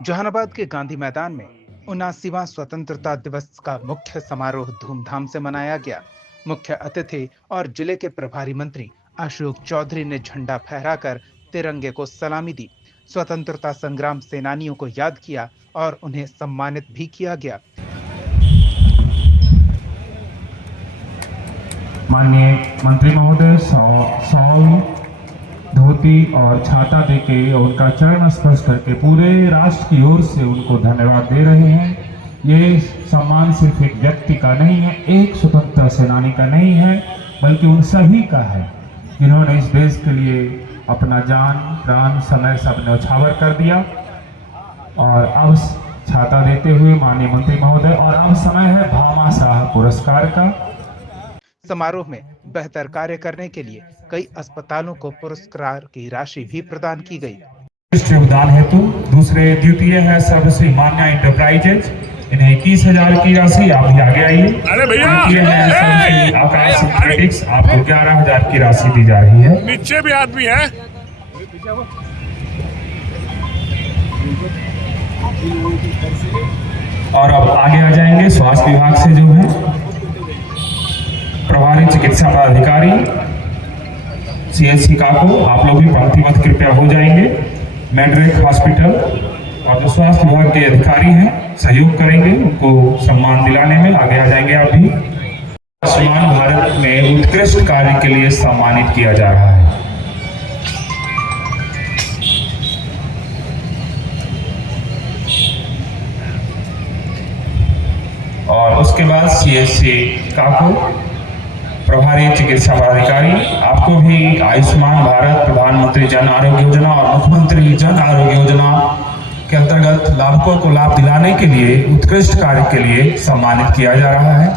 जहानाबाद के गांधी मैदान में 79वां स्वतंत्रता दिवस का मुख्य समारोह धूमधाम से मनाया गया। मुख्य अतिथि और जिले के प्रभारी मंत्री अशोक चौधरी ने झंडा फहराकर तिरंगे को सलामी दी, स्वतंत्रता संग्राम सेनानियों को याद किया और उन्हें सम्मानित भी किया गया। माननीय मंत्री महोदय शॉल, धोती और छाता देके और उनका चरण स्पर्श करके पूरे राष्ट्र की ओर से उनको धन्यवाद दे रहे हैं। ये सम्मान सिर्फ एक व्यक्ति का नहीं है, एक स्वतंत्रता सेनानी का नहीं है, बल्कि उन सभी का है जिन्होंने इस देश के लिए अपना जान, प्राण, समय सब न्यौछावर कर दिया। और अब छाता देते हुए माननीय मंत्री महोदय, और अब समय है भामाशाह पुरस्कार का। समारोह में बेहतर कार्य करने के लिए कई अस्पतालों को पुरस्कार की राशि भी प्रदान की गई। योगदान हेतु दूसरे द्वितीय है सर्वश्री मान्या इंटरप्राइजेज, इन्हें 21,000 की राशि। आप भी आगे आइए। अरे भैया, है सर्वश्री आकाश सिंथेटिक्स, आपको 11,000 की राशि दी जा रही है। नीचे भी आदमी है। और अब आगे आ जाएंगे स्वास्थ्य विभाग से जो है प्रभारी चिकित्सा पदाधिकारी CHC काको, आप लोग भी पंक्तिबद्ध कृपया हो जाएंगे। मेड्रिक हॉस्पिटल और जो स्वास्थ्य विभाग के अधिकारी हैं सहयोग करेंगे, उनको सम्मान दिलाने में आगे आ जाएंगे। आप भी आयुष्मान भारत में उत्कृष्ट कार्य के लिए सम्मानित किया जा रहा है। और उसके बाद CHC काको, प्रभारी चिकित्सा पदाधिकारी, आपको भी आयुष्मान भारत, प्रधानमंत्री जन आरोग्य योजना और मुख्यमंत्री जन आरोग्य योजना के अंतर्गत लाभुकों को लाभ दिलाने के लिए उत्कृष्ट कार्य के लिए सम्मानित किया जा रहा है।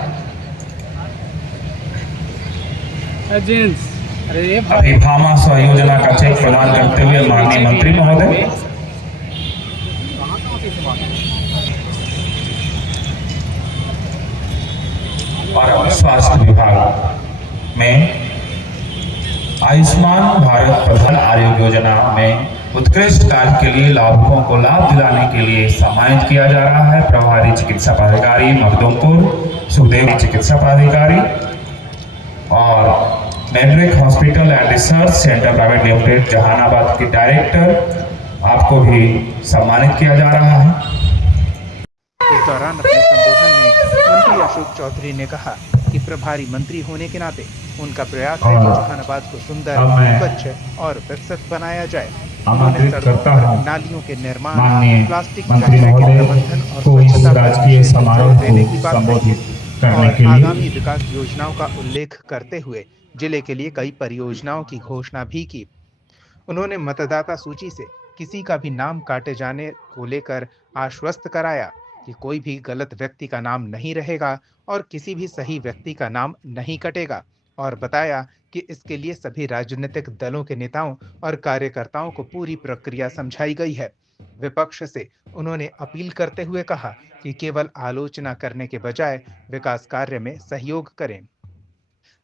अभी भामाशाह योजना का चेक प्रदान करते हुए माननीय मंत्री महोदय। और स्वास्थ्य विभाग में आयुष्मान भारत प्रधान आरोग्य योजना में उत्कृष्ट कार्य के लिए लाभुकों को लाभ दिलाने के लिए सम्मानित किया जा रहा है प्रभारी चिकित्सा पदाधिकारी मखदूमपुर सुखदेव, चिकित्सा पदाधिकारी, और Medric hospital and research centre private limited Jehanabad के डायरेक्टर, आपको भी सम्मानित किया जा रहा है। इस दौरान अपने संबोधन में मंत्री अशोक चौधरी ने कहा कि प्रभारी मंत्री होने के नाते उनका प्रयास है कि जहानाबाद को सुंदर, स्वच्छ और विकसित बनाया जाए। उन्होंने सड़कों पर नालियों के निर्माण, प्लास्टिक कचरे के प्रबंधन और स्वच्छता पर जोर देने की बात कही और आगामी विकास योजनाओं का उल्लेख करते हुए जिले के लिए कई परियोजनाओं की घोषणा भी की। उन्होंने मतदाता सूची से किसी का भी नाम काटे जाने को लेकर आश्वस्त कराया कि कोई भी गलत व्यक्ति का नाम नहीं रहेगा और किसी भी सही व्यक्ति का नाम नहीं कटेगा, और बताया कि इसके लिए सभी राजनीतिक दलों के नेताओं और कार्यकर्ताओं को पूरी प्रक्रिया समझाई गई है। विपक्ष से उन्होंने अपील करते हुए कहा कि केवल आलोचना करने के बजाय विकास कार्य में सहयोग करें।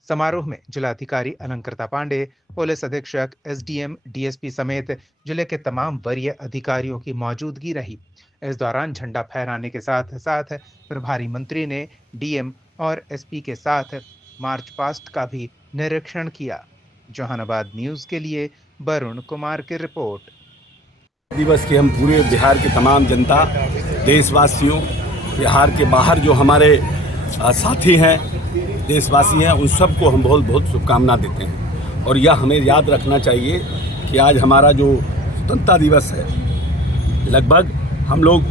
समारोह में जिलाधिकारी अलंकृता पांडे, पुलिस अधीक्षक, SDM, DSP समेत जिले के तमाम वरीय अधिकारियों की मौजूदगी रही। इस दौरान झंडा फहराने के साथ साथ प्रभारी मंत्री ने DM और SP के साथ मार्च पास्ट का भी निरीक्षण किया। जहानाबाद न्यूज के लिए वरुण कुमार की रिपोर्ट। दिवस के हम पूरे बिहार के तमाम जनता, देशवासियों, बिहार के बाहर जो हमारे साथी हैं, देशवासी हैं, उन सबको हम बहुत बहुत शुभकामना देते हैं। और यह हमें याद रखना चाहिए कि आज हमारा जो स्वतंत्रता दिवस है, लगभग हम लोग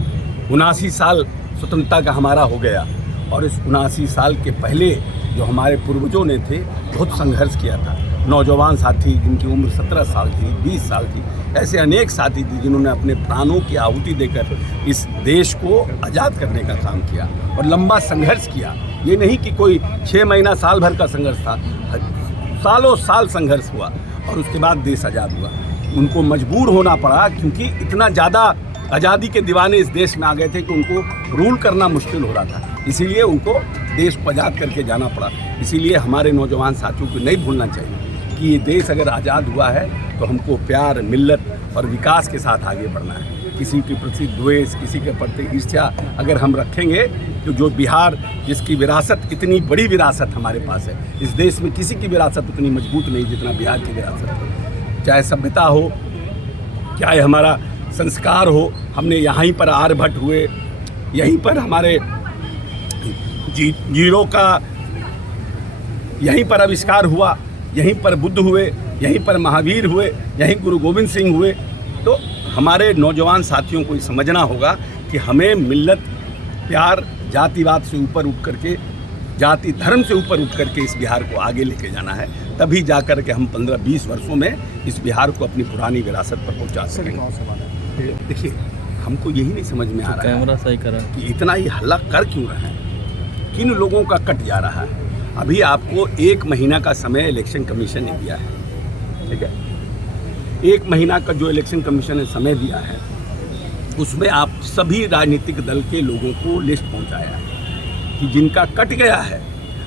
79 साल स्वतंत्रता का हमारा हो गया। और इस 79 साल के पहले जो हमारे पूर्वजों ने थे, बहुत संघर्ष किया था। नौजवान साथी जिनकी उम्र 17 साल थी, 20 साल थी, ऐसे अनेक साथी थी जिन्होंने अपने प्राणों की आहुति देकर इस देश को आज़ाद करने का काम किया और लंबा संघर्ष किया। ये नहीं कि कोई 6 महीना, साल भर का संघर्ष था, सालों साल संघर्ष हुआ और उसके बाद देश आज़ाद हुआ। उनको मजबूर होना पड़ा क्योंकि इतना ज़्यादा आज़ादी के दीवाने इस देश में आ गए थे कि उनको रूल करना मुश्किल हो रहा था। इसीलिए उनको देश को आज़ाद करके जाना पड़ा। इसीलिए हमारे नौजवान साथियों को नहीं भूलना चाहिए कि ये देश अगर आज़ाद हुआ है तो हमको प्यार, मिल्लत और विकास के साथ आगे बढ़ना है। किसी के प्रति द्वेष, किसी के प्रति ईर्ष्या अगर हम रखेंगे तो जो बिहार जिसकी विरासत, इतनी बड़ी विरासत हमारे पास है, इस देश में किसी की विरासत उतनी मजबूत नहीं जितना बिहार की विरासत है। चाहे सभ्यता हो, चाहे हमारा संस्कार हो, हमने यहीं पर आर्यभट्ट हुए, यहीं पर हमारे जीरो का यहीं पर आविष्कार हुआ, यहीं पर बुद्ध हुए, यहीं पर महावीर हुए, यहीं गुरु गोविंद सिंह हुए। तो हमारे नौजवान साथियों को ये समझना होगा कि हमें मिल्लत, प्यार, जातिवाद से ऊपर उठ करके, जाति धर्म से ऊपर उठ करके इस बिहार को आगे लेके जाना है। तभी जा कर के हम 15-20 वर्षों में इस बिहार को अपनी पुरानी विरासत पर पहुंचा सकेंगे। देखिए, हमको यही नहीं समझ में आ रहा कैमरा सही करा कि इतना ही हल्ला कर क्यों रहे हैं, किन लोगों का कट जा रहा है। अभी आपको 1 महीना का समय इलेक्शन कमीशन ने दिया है, ठीक है। 1 महीना का जो इलेक्शन कमीशन ने समय दिया है, उसमें आप सभी राजनीतिक दल के लोगों को लिस्ट पहुंचाया है कि जिनका कट गया है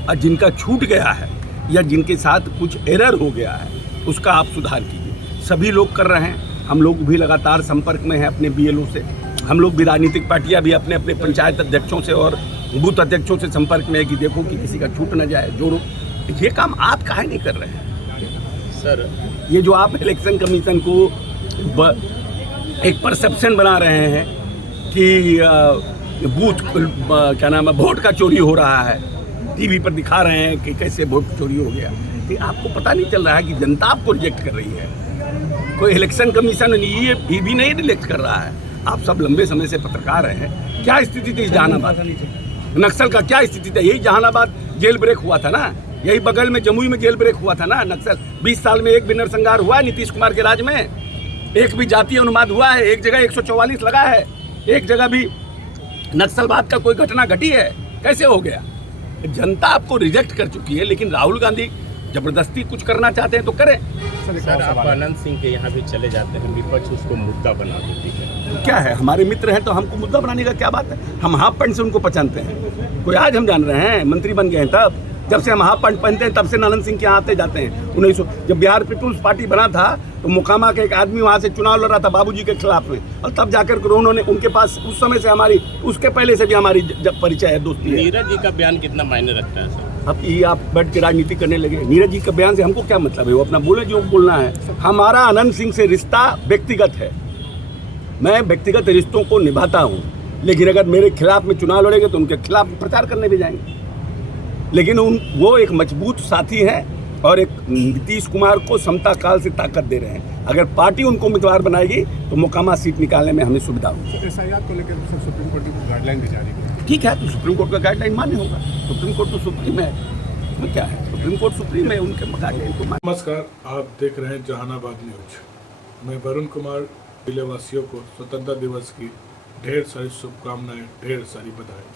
और जिनका छूट गया है या जिनके साथ कुछ एरर हो गया है, उसका आप सुधार कीजिए। सभी लोग कर रहे हैं, हम लोग भी लगातार संपर्क में हैं अपने BLO से। हम लोग भी, राजनीतिक पार्टियां भी अपने अपने पंचायत अध्यक्षों से और बूथ अध्यक्षों से संपर्क में है कि देखो कि किसी का छूट न जाए, जोड़ो। ये काम आप काहे नहीं कर रहे हैं सर? ये जो आप इलेक्शन कमीशन को एक परसेप्शन बना रहे हैं कि बूथ क्या नाम है, वोट का चोरी हो रहा है, टीवी पर दिखा रहे हैं कि कैसे वोट चोरी हो गया, कि आपको पता नहीं चल रहा है कि जनता आपको रिजेक्ट कर रही है। कोई इलेक्शन कमीशन ये भी नहीं रिजेक्ट कर रहा है। आप सब लंबे समय से पत्रकार रहे हैं, क्या स्थिति थी जहानाबाद, नक्सल का क्या स्थिति था? यही जहानाबाद जेल ब्रेक हुआ था ना, यही बगल में जमुई में जेल ब्रेक हुआ था ना। नक्सल 20 साल में एक भी नरसंहार हुआ है नीतीश कुमार के राज में, एक भी जातीय अनुवाद हुआ है, एक जगह 144 लगा है, एक जगह भी नक्सलवाद का कोई घटना घटी है? कैसे हो गया? जनता आपको रिजेक्ट कर चुकी है, लेकिन राहुल गांधी जबरदस्ती कुछ करना चाहते हैं तो करें। सर, आप अनंत सिंह के यहाँ भी चले जाते हैं, विपक्ष उसको मुद्दा बना देती है। तो क्या है, हमारे मित्र हैं तो हमको मुद्दा बनाने का क्या बात है? हम हाफ पैंट से उनको पहचानते हैं, कोई आज हम जान रहे हैं, मंत्री बन गए हैं तब। जब से हम हाफ पैंट पहनते हैं तब से अनंत सिंह के यहाँ आते जाते हैं। 1900 जब बिहार पीपुल्स पार्टी बना था तो मोकामा के एक आदमी वहाँ से चुनाव लड़ रहा था बाबूजी के खिलाफ में, और तब जाकर के उन्होंने, उनके पास उस समय से हमारी, उसके पहले से भी हमारी जब परिचय है, दोस्ती है। नीरज जी का बयान कितना मायने रखता है सर? अब ये आप बैठ के राजनीति करने लगे। नीरज जी के बयान से हमको क्या मतलब है? वो अपना बोले जो बोलना है। हमारा अनंत सिंह से रिश्ता व्यक्तिगत है, मैं व्यक्तिगत रिश्तों को निभाता हूँ, लेकिन अगर मेरे खिलाफ में चुनाव लड़ेंगे तो उनके खिलाफ प्रचार करने भी जाएंगे। लेकिन वो एक मजबूत साथी हैं और एक नीतीश कुमार को समता काल से ताकत दे रहे हैं। अगर पार्टी उनको उम्मीदवार बनाएगी तो मोकामा सीट निकालने में हमें सुविधा होगी। SIR को लेकर सुप्रीम कोर्ट की गाइडलाइन भी जारी की। ठीक है, तो सुप्रीम कोर्ट का गाइडलाइन मान्य होगा। सुप्रीम कोर्ट तो सुप्रीम है, उसमें क्या है? सुप्रीम कोर्ट सुप्रीम है, उनके गाइडलाइन को मान्य। नमस्कार, आप देख रहे हैं जहानाबाद न्यूज। मैं वरुण कुमार, जिले वासियों को स्वतंत्रता दिवस की ढेर सारी शुभकामनाएं, ढेर सारी बधाई।